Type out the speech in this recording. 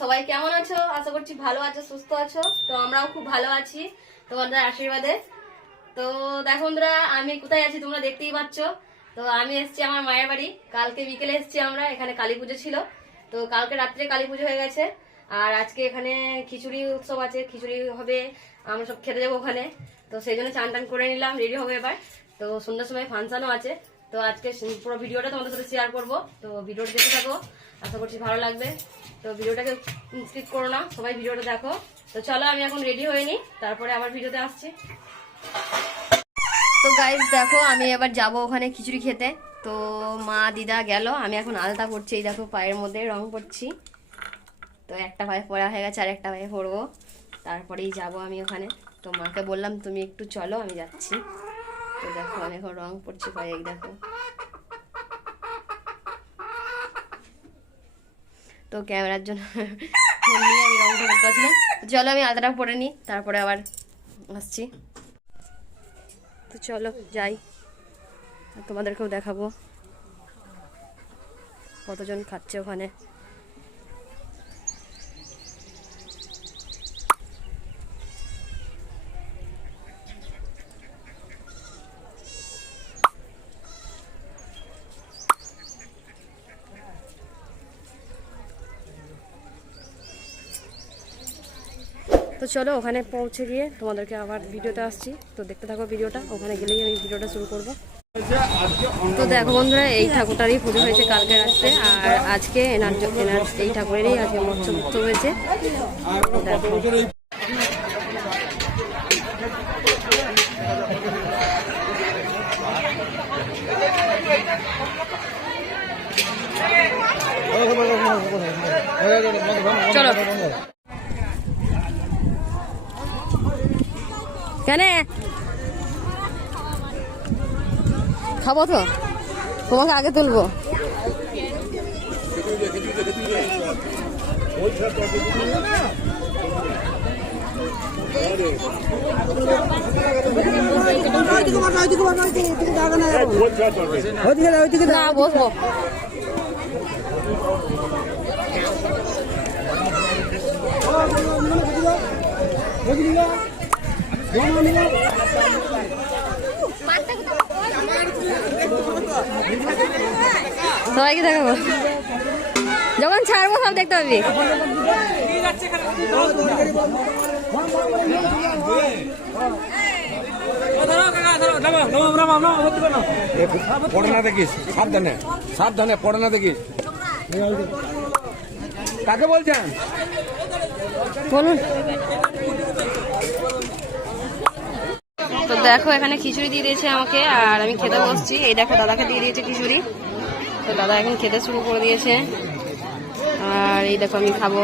সবাই কেমন আছো? আশা করছি ভালো আছো, সুস্থ আছো। তো আমরাও খুব ভালো আছি তোমাদের আশীর্বাদে। তো দেখো বন্ধুরা, আমি কোথায় আছি তোমরা দেখতেই পাচ্ছ। তো আমি এসেছি আমার মায়ের বাড়ি। কালকে বিকেলে এসেছি আমরা, এখানে কালী পুজো ছিল। তো কালকে রাত্রে কালী পুজো হয়ে গেছে। আর আজকে এখানে খিচুড়ি উৎসব আছে, খিচুড়ি হবে, আমরা সব খেতে যাব ওখানে। তো সেই জন্য চান টান করে নিলাম রেডি হবে এবার। তো সন্ধ্যার সময় ফাংশনও আছে। তো আজকে পুরো ভিডিওটা তোমাদের সাথে শেয়ার করব। তো ভিডিওটা দেখতে থাকো, আশা করছি ভালো লাগবে। তো ভিডিওটাকে স্কিপ করো না, সবাই ভিডিওটা দেখো। তো চলো, আমি এখন রেডি হয়ে তারপরে আবার ভিডিওতে আসছি। তো গাইজ দেখো, আমি এবার যাব ওখানে খিচুড়ি খেতে। তো মা, দিদা গেল, আমি এখন আলতা করছি, এই দেখো পায়ের মধ্যে রং করছি। তো একটা পায়ে পরা হয়ে গেছে, আর একটা পায়ে পরবো তারপরেই যাব আমি ওখানে। তো মাকে বললাম, তুমি একটু চলো, আমি যাচ্ছি। তো দেখো এখন রং করছি পায়ে দেখো। তো ক্যামেরার জন্য নিয়ে আমি রংটা করতে পারছি না। চলো, আমি আলতাটা পরে নিই, তারপরে আবার আসছি। তো চলো, যাই। তোমাদেরকেও দেখাবো। কতজন খাচ্ছে ওখানে? তো চলো ওখানে পৌঁছে গিয়ে তোমাদেরকে আবার ভিডিওতে আসছি। তো দেখতে থাকো ভিডিওটা, ওখানে গেলেই আমি ভিডিওটা শুরু করব। তো দেখো বন্ধুরা, এই ঠাকুরটারই পুজো হয়েছে কালকে রাত্রে, আর আজকে এনার এনার এই ঠাকুরেরই আজকে মৎস্য হয়েছে। চলো। কেন? খাব তো। তোমাকে আগে তুলবো। না বসবো। সবাইকে দেখাবো। যখন ছাড়বো সব দেখতে পাবি। পড়ে না দেখিস সাবধানে সাবধানে পড়ে না দেখিস। কাকে বলছেন? বলুন। তো দেখো, এখানে খিচুড়ি দিয়ে দিয়েছে আমাকে, আর আমি খেতে বসছি। এই দেখো, দাদাকে দিয়ে দিয়েছে খিচুড়ি। তো দাদা এখন খেতে শুরু করে দিয়েছে। আর এই দেখো, আমি খাব।